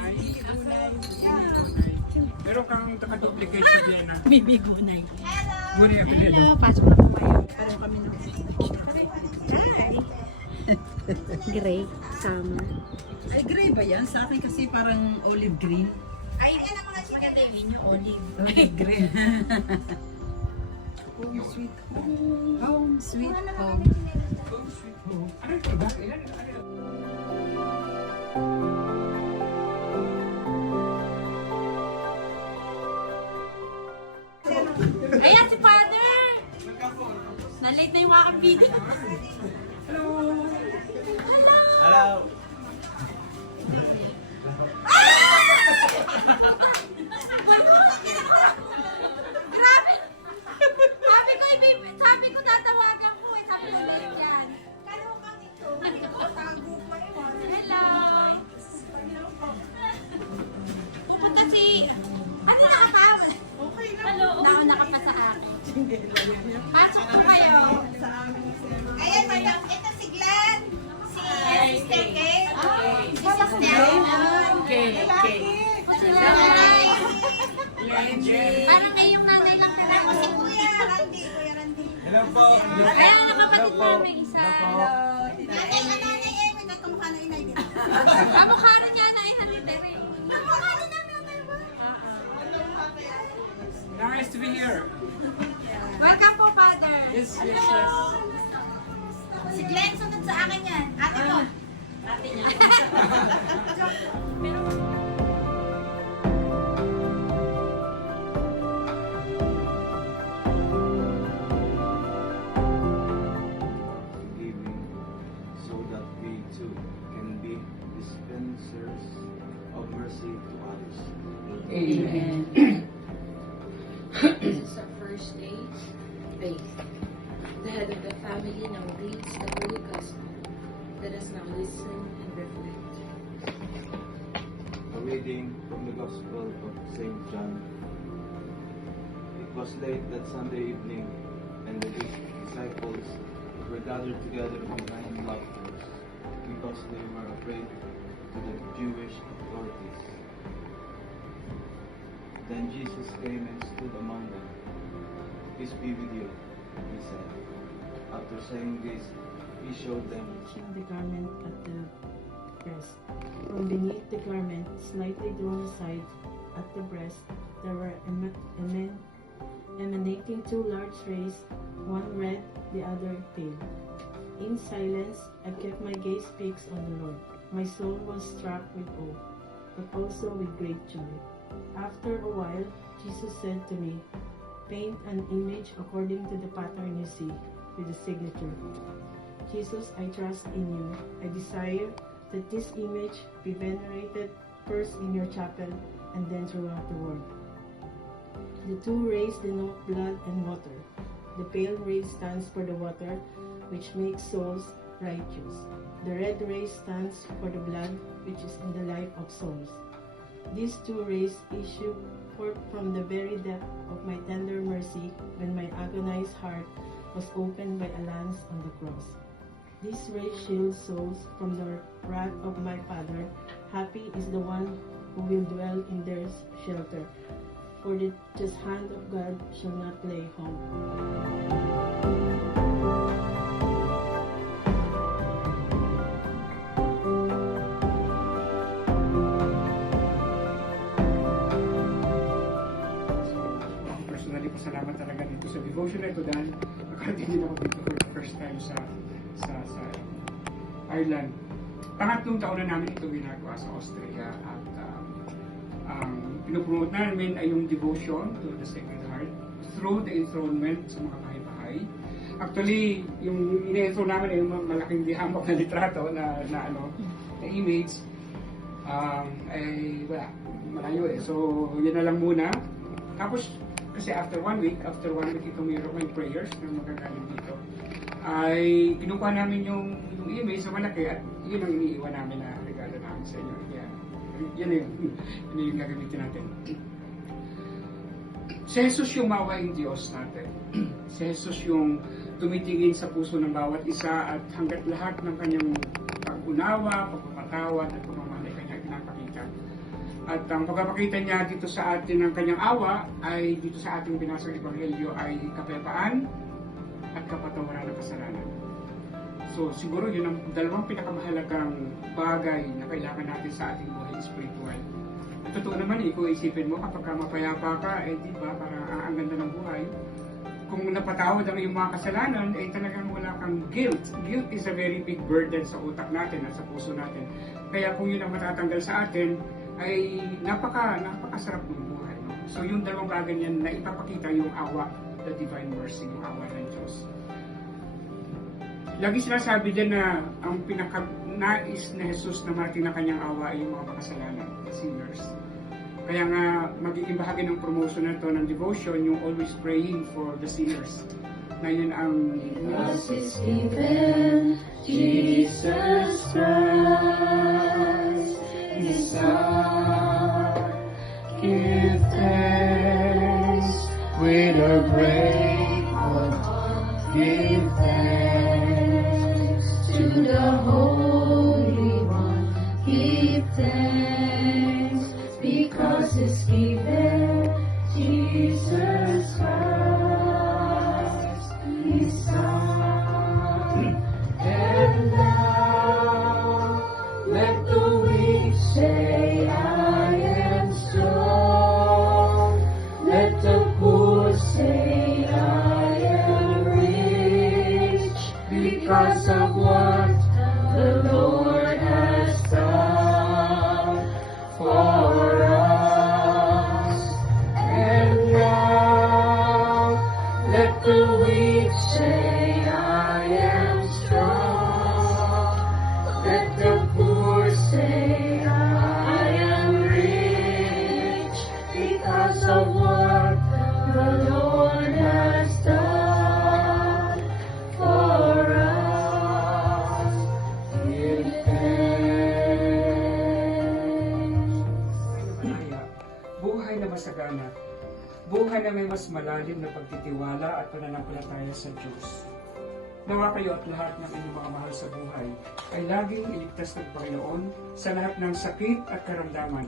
Gunay. Meron kang nakaduplicate sa Vienna. Bibi Gunay. Gunay ako dito. Hello, pasok na po kayo. Pareho kami ng Gray, summer. Ay, gray ba yan? Sa akin kasi parang olive green. Ay, maganda yung linya, olive. Olive green. Home sweet home. Home sweet home. Ano ito ba? Ano? Ayan si Father! Na-late na yung mga kapidi. Hello. Grabe! Sabi ko tatawagan ko eh. Sabi ko late yan. Kalukang ito. Tago pa yun. Hello! Pupunta si... Ano nakatama? Okay lang. Hello. Nauna ka pa sa akin. Pasok po kayo. Ayan, madam. Ito si Glenn. Si Sister Kay. Si Sister. Si Nanay. Parang ngayong nanay lang na Ako si Kuya Randy. Kuya Randy. Hello po. Kaya nakapatid namin isa. Nanay, nanay, may natumukha na inay din. Kamukha rin niya na inalite rin. Nakumukha na namin. Nice to be here. Welcome po, Father. Yes, yes, yes. Si Glenn, sunod sa akin yan. Ate mo. Ate niya. Giving so that we too can be dispensers of mercy to others. Amen. This is our first stage, faith. The head of the family now reads the Holy Gospel. Let us now listen and reflect. A reading from the Gospel of St. John. It was late that Sunday evening, and the disciples were gathered together behind the doors because they were afraid to the Jewish authorities. Then Jesus came and stood among them. Peace be with you, he said. After saying this, he showed them The garment at the breast. From beneath the garment, slightly drawn aside at the breast, there were emanating two large rays, one red, the other pale. In silence, I kept my gaze fixed on the Lord. My soul was struck with awe, but also with great joy. After a while, Jesus said to me, "Paint an image according to the pattern you see, with the signature. Jesus, I trust in you. I desire that this image be venerated first in your chapel and then throughout the world." The two rays denote blood and water. The pale ray stands for the water, which makes souls righteous. The red ray stands for the blood, which is in the life of souls. These two rays issue forth from the very depth of my tender mercy when my agonized heart was opened by a lance on the cross. These rays shield souls from the wrath of my Father. Happy is the one who will dwell in their shelter, for the just hand of God shall not lay hold. Personally, pasalamat talaga dito sa devotion na ito dahil nakarating din ako dito for the first time sa Ireland. Pangatlong taon na namin ito ginagawa sa Austria at pinupromote namin ay yung devotion to the Sacred Heart through the enthronement sa mga bahay-bahay. Actually, yung ine-enthrone namin ay yung malaking dihamak na litrato na image ay wala, malayo eh. So, yun na lang muna. Tapos, kasi after one week itong European prayers na magagaling dito, ay kinukuha namin yung image sa malaki at yun ang iniiwan namin na regalo namin sa inyo. Kaya, yun yung gagamitin natin. Si Jesus yung mawaing Diyos natin. Si Jesus yung tumitingin sa puso ng bawat isa at hanggat lahat ng kanyang pag-unawa, pagpapatawad at pagmamahal ay kanya pinapakita. At ang pagpapakita niya dito sa atin ng kanyang awa ay dito sa ating binasang ebanghelyo ay kapayapaan at kapatawaran ng kasalanan. So siguro yun ang dalawang pinakamahalagang bagay na kailangan natin sa ating buhay spiritual. At totoo naman kung isipin mo kapag ka mapayapa ka, di ba, parang ang ganda ng buhay. Kung napatawad ang iyong mga kasalanan, talagang wala kang guilt. Guilt is a very big burden sa utak natin at sa puso natin. Kaya kung yun ang matatanggal sa atin, ay napakasarap ng buhay. No? So yung dalawang bagay niyan na ipapakita yung awa, the divine mercy, yung awa ng Diyos. Lagi sinasabi din na ang pinaka-nais na Jesus na marating na kanyang awa ay yung mga makasalanan, the sinners. Kaya nga magiging bahagi ng promotion na ito ng devotion, yung always praying for the sinners. Na yun ang Because is given, Jesus Christ, His Son. Give thanks with a grateful heart. Give thanks to the Holy One. Give thanks because it's given, Jesus Christ, His Son. And now let the weak say, I am strong. Let the poor say, I am rich, because of what the Lord has done for us. And now let the weak say, I am strong. Let the poor say, I am rich, because of what the Lord has done for us. Give thanks. Malaya, buhay na masagana, buhay na may mas malalim na pagtitiwala at pananampalataya sa Diyos. Nawa kayo at lahat ng inyong mga mahal sa buhay ay laging iligtas ng Panginoon sa lahat ng sakit at karamdaman,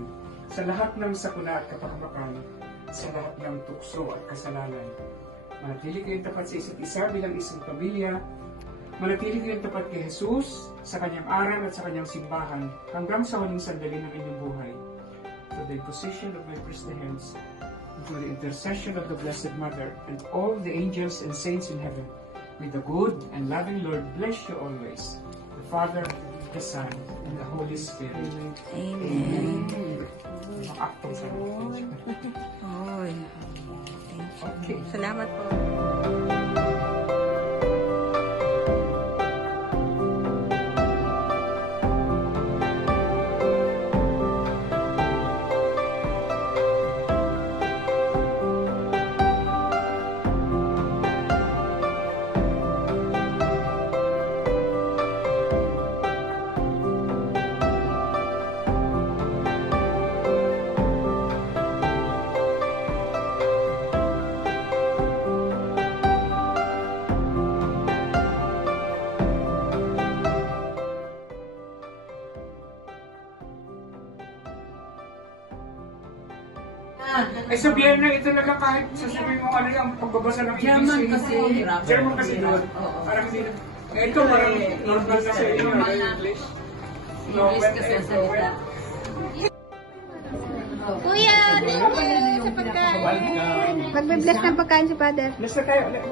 sa lahat ng sakuna at kapahamakan, sa lahat ng tukso at kasalanan. Manatili kayong tapat sa isa't isa bilang isang pamilya. Manatili kayong tapat kay Jesus sa kanyang aral at sa kanyang simbahan hanggang sa huling sandali ng inyong buhay. For the imposition of my priestly hands, and for the intercession of the Blessed Mother and all the angels and saints in heaven, may the good and loving Lord bless you always, the Father, the Son, and the Holy Spirit. Amen. Makaktong sa mga. Oy. Okay. Salamat po. Ay sabihin na ito talaga kahit sasabihin mo ano yung pagbabasa ng German ABC. kasi. German kasi doon. Parang hindi na. Ito parang normal na sa inyo. English. English kasi ang salita. Kuya, thank you sa pagkain. Magbe-bless ng pagkain si Father. Basta tayo ulit.